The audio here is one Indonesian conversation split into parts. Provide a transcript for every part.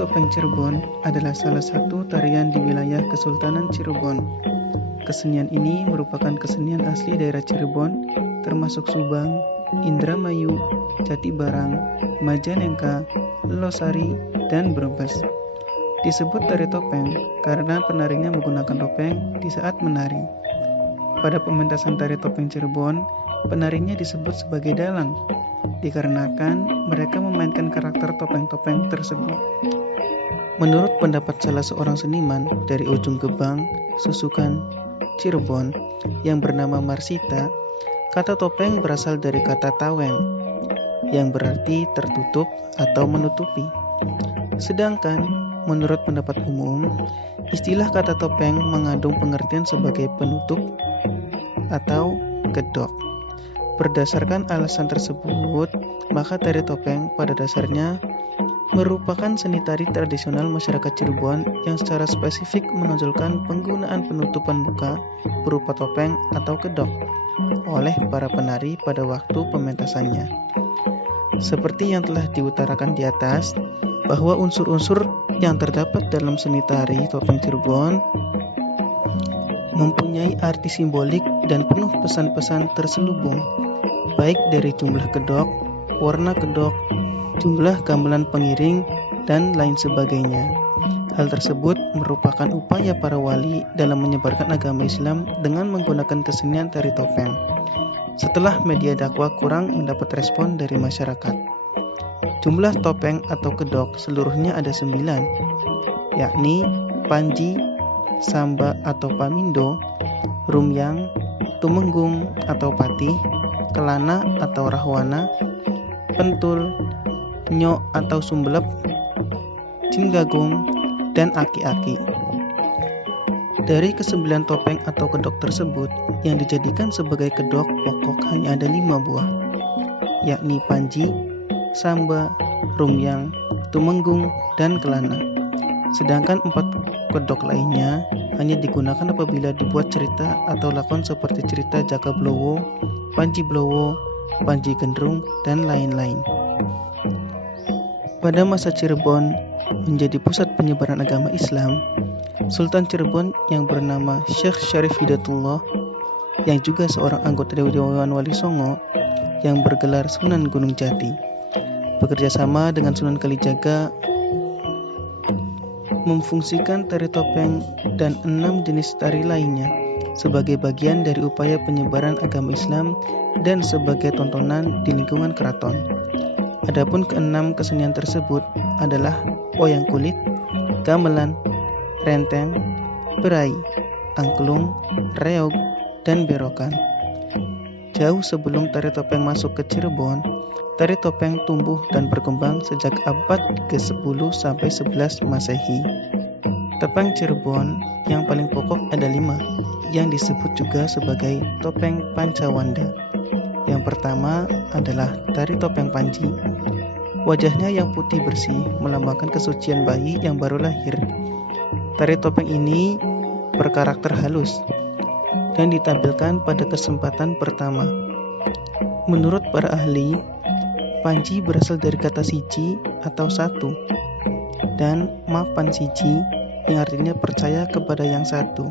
topeng Cirebon adalah salah satu tarian di wilayah Kesultanan Cirebon. Kesenian ini merupakan kesenian asli daerah Cirebon, termasuk Subang, Indramayu, Jatibarang, Majalengka, Losari, dan Brebes. Disebut tari topeng karena penarinya menggunakan topeng di saat menari. Pada pementasan tari topeng Cirebon, penarinya disebut sebagai dalang, dikarenakan mereka memainkan karakter topeng-topeng tersebut. Menurut pendapat salah seorang seniman dari Ujung Gebang, Susukan, Cirebon, yang bernama Marsita, kata topeng berasal dari kata taweng, yang berarti tertutup atau menutupi. Sedangkan, menurut pendapat umum, istilah kata topeng mengandung pengertian sebagai penutup atau kedok. Berdasarkan alasan tersebut, maka tari topeng pada dasarnya merupakan seni tari tradisional masyarakat Cirebon yang secara spesifik menonjolkan penggunaan penutupan muka berupa topeng atau kedok oleh para penari pada waktu pementasannya. Seperti yang telah diutarakan di atas, bahwa unsur-unsur yang terdapat dalam seni tari topeng Cirebon mempunyai arti simbolik dan penuh pesan-pesan terselubung, baik dari jumlah kedok, warna kedok, jumlah gamelan pengiring, dan lain sebagainya. Hal tersebut merupakan upaya para wali dalam menyebarkan agama Islam dengan menggunakan kesenian tari topeng. Setelah media dakwah kurang mendapat respon dari masyarakat. Jumlah topeng atau kedok seluruhnya ada 9, yakni Panji, Samba atau Pamindo, Rumyang, Tumenggung atau Patih, Kelana atau Rahwana, Pentul, Nyok atau Sumbelep, Cinggagung, dan Aki-aki. Dari ke-9 topeng atau kedok tersebut, yang dijadikan sebagai kedok pokok hanya ada 5 buah, yakni Panji, Samba, Rumyang, Tumenggung, dan Kelana. Sedangkan 4 kedok lainnya hanya digunakan apabila dibuat cerita atau lakon seperti cerita Jaka Blowo, Panji Blowo, Panji Gendrung, dan lain-lain. Pada masa Cirebon menjadi pusat penyebaran agama Islam, Sultan Cirebon yang bernama Syekh Syarif Hidayatullah, yang juga seorang anggota Dewan Wali Songo yang bergelar Sunan Gunung Jati, bekerja sama dengan Sunan Kalijaga memfungsikan tari topeng dan 6 jenis tari lainnya sebagai bagian dari upaya penyebaran agama Islam dan sebagai tontonan di lingkungan keraton. Adapun ke-6 kesenian tersebut adalah wayang kulit, gamelan, renteng, berai, angklung, reog, dan berokan. Jauh sebelum tari topeng masuk ke Cirebon, tari topeng tumbuh dan berkembang sejak abad ke-10 sampai 11 Masehi. Topeng Cirebon yang paling pokok ada 5, yang disebut juga sebagai topeng Pancawanda. Yang pertama adalah tari topeng Panji. Wajahnya yang putih bersih melambangkan kesucian bayi yang baru lahir. Tari topeng ini berkarakter halus dan ditampilkan pada kesempatan pertama. Menurut para ahli, Panji berasal dari kata siji atau satu, dan mapan siji yang artinya percaya kepada yang satu.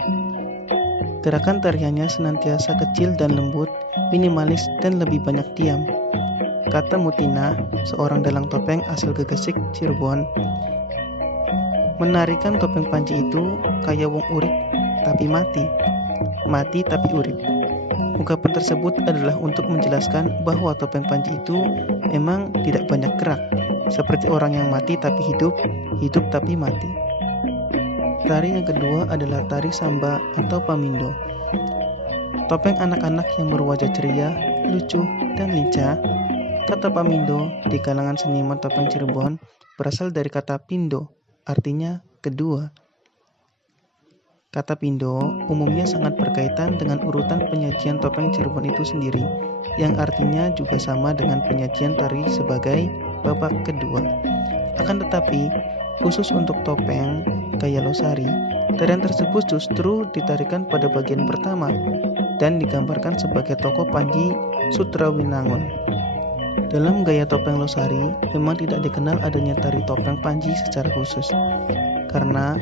Gerakan tariannya senantiasa kecil dan lembut, minimalis dan lebih banyak diam. Kata Mutina, seorang dalang topeng asal Gegesik, Cirebon, menarikan topeng Panji itu kayak wong urip tapi mati, mati tapi urip. Ungkapan tersebut adalah untuk menjelaskan bahwa topeng Panji itu memang tidak banyak gerak, seperti orang yang mati tapi hidup, hidup tapi mati. Tari yang kedua adalah tari Samba atau Pamindo. Topeng anak-anak yang berwajah ceria, lucu, dan lincah. Kata Pamindo di kalangan seniman topeng Cirebon berasal dari kata pindo, artinya kedua. Kata pindo umumnya sangat berkaitan dengan urutan penyajian topeng Cirebon itu sendiri, yang artinya juga sama dengan penyajian tari sebagai babak kedua. Akan tetapi, khusus untuk topeng gaya Losari, tarian tersebut justru ditarikan pada bagian pertama dan digambarkan sebagai tokoh Panji Sutrawinangun. Dalam gaya topeng Losari, memang tidak dikenal adanya tari topeng Panji secara khusus, karena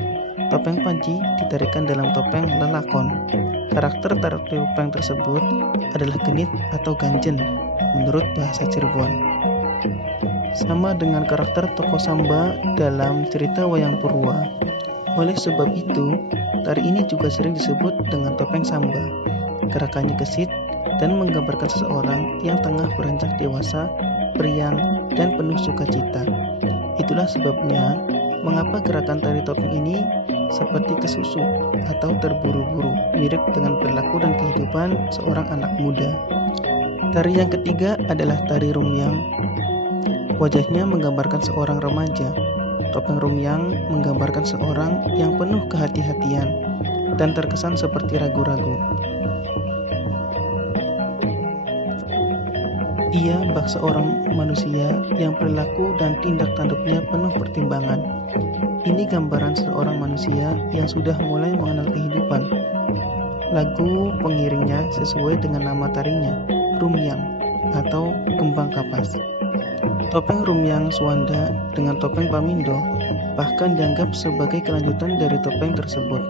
topeng Panji ditarikan dalam topeng lelakon. Karakter tari topeng tersebut adalah genit atau ganjen menurut bahasa Cirebon. Sama dengan karakter tokoh Samba dalam cerita Wayang Purwa. Oleh sebab itu, tari ini juga sering disebut dengan topeng Samba. Gerakannya gesit dan menggambarkan seseorang yang tengah beranjak dewasa, periang, dan penuh sukacita. Itulah sebabnya mengapa gerakan tari topeng ini seperti kesusu atau terburu-buru, mirip dengan perilaku dan kehidupan seorang anak muda. Tari yang ketiga adalah tari rumyang. Wajahnya menggambarkan seorang remaja. Topeng rumyang menggambarkan seorang yang penuh kehati-hatian dan terkesan seperti ragu-ragu. Ia bak seorang manusia yang perilaku dan tindak tanduknya penuh pertimbangan. Ini gambaran seorang manusia yang sudah mulai mengenal kehidupan. Lagu pengiringnya sesuai dengan nama tarinya, rumyang atau kembang kapas. Topeng rumyang Suwanda dengan topeng Pamindo bahkan dianggap sebagai kelanjutan dari topeng tersebut.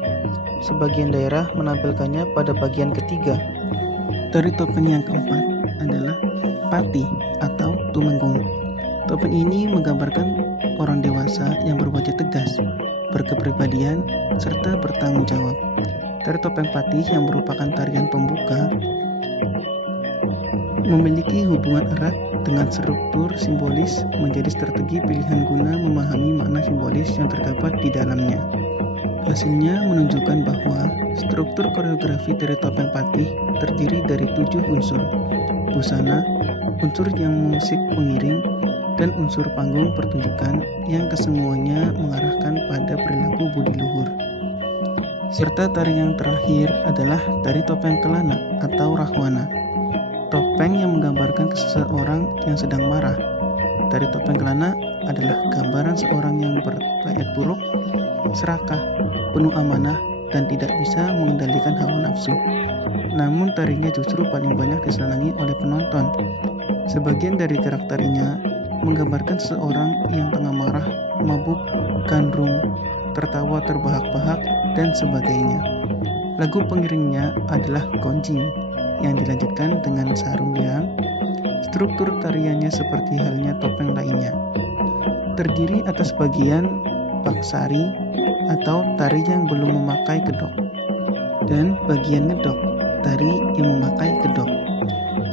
Sebagian daerah menampilkannya pada bagian ketiga. Tari topeng yang keempat adalah Pati atau Tumenggung. Topeng ini menggambarkan orang dewasa yang berwajah tegas, berkepribadian, serta bertanggung jawab. Tari topeng Pati yang merupakan tarian pembuka memiliki hubungan erat dengan struktur simbolis menjadi strategi pilihan guna memahami makna simbolis yang terdapat di dalamnya. Hasilnya menunjukkan bahwa struktur koreografi tari topeng Pati terdiri dari 7 unsur: busana, unsur yang musik pengiring, dan unsur panggung pertunjukan yang kesemuanya mengarahkan pada perilaku budi luhur. Serta tari yang terakhir adalah tari topeng Kelana atau Rahwana, topeng yang menggambarkan seseorang yang sedang marah. Tari topeng Kelana adalah gambaran seorang yang berlayak buruk, serakah, penuh amanah, dan tidak bisa mengendalikan hawa nafsu. Namun tarinya justru paling banyak disenangi oleh penonton. Sebagian dari karakternya menggambarkan seseorang yang tengah marah, mabuk, gandrung, tertawa terbahak-bahak, dan sebagainya. Lagu pengiringnya adalah gonjing yang dilanjutkan dengan sarumbyang. Struktur tariannya seperti halnya topeng lainnya, terdiri atas bagian baksari atau tari yang belum memakai kedok, dan bagian ngedok, tari yang memakai kedok.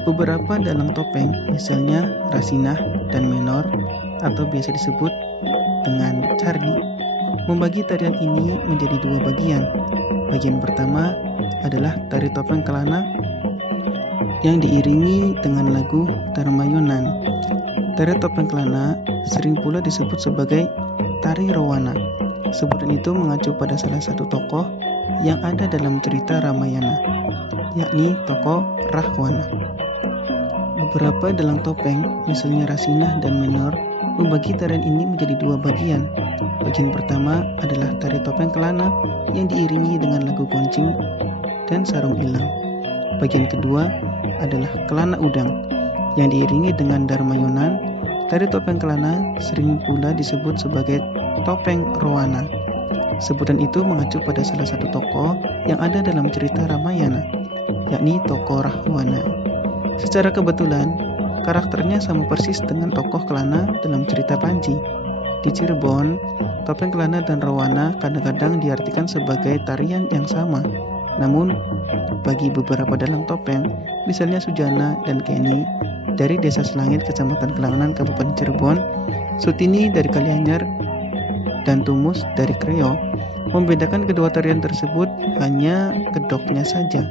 Beberapa dalang topeng, misalnya Rasinah dan Menor atau biasa disebut dengan Cardi, membagi tarian ini menjadi 2 bagian. Bagian pertama adalah tari topeng Kelana yang diiringi dengan lagu Darmayonan. Tari topeng Kelana sering pula disebut sebagai tari Rowana. Sebutan itu mengacu pada salah satu tokoh yang ada dalam cerita Ramayana, yakni tokoh Rahwana. Beberapa dalang topeng, misalnya Rasinah dan Menor, membagi tarian ini menjadi 2 bagian. Bagian pertama adalah tari topeng Kelana yang diiringi dengan lagu goncing dan sarung ilang. Bagian kedua adalah Kelana Udang yang diiringi dengan Darmayonan. Tari topeng Kelana sering pula disebut sebagai topeng Rowana. Sebutan itu mengacu pada salah satu tokoh yang ada dalam cerita Ramayana, yakni tokoh Rahwana. Secara kebetulan, karakternya sama persis dengan tokoh Kelana dalam cerita Panji. Di Cirebon, topeng Kelana dan Rowana kadang-kadang diartikan sebagai tarian yang sama. Namun, bagi beberapa dalang topeng, misalnya Sujana dan Kenny dari Desa Selangit, Kecamatan Kelanganan, Kabupaten Cirebon, Sutini dari Kalianyar, dan Tumus dari Kreo, membedakan kedua tarian tersebut hanya kedoknya saja.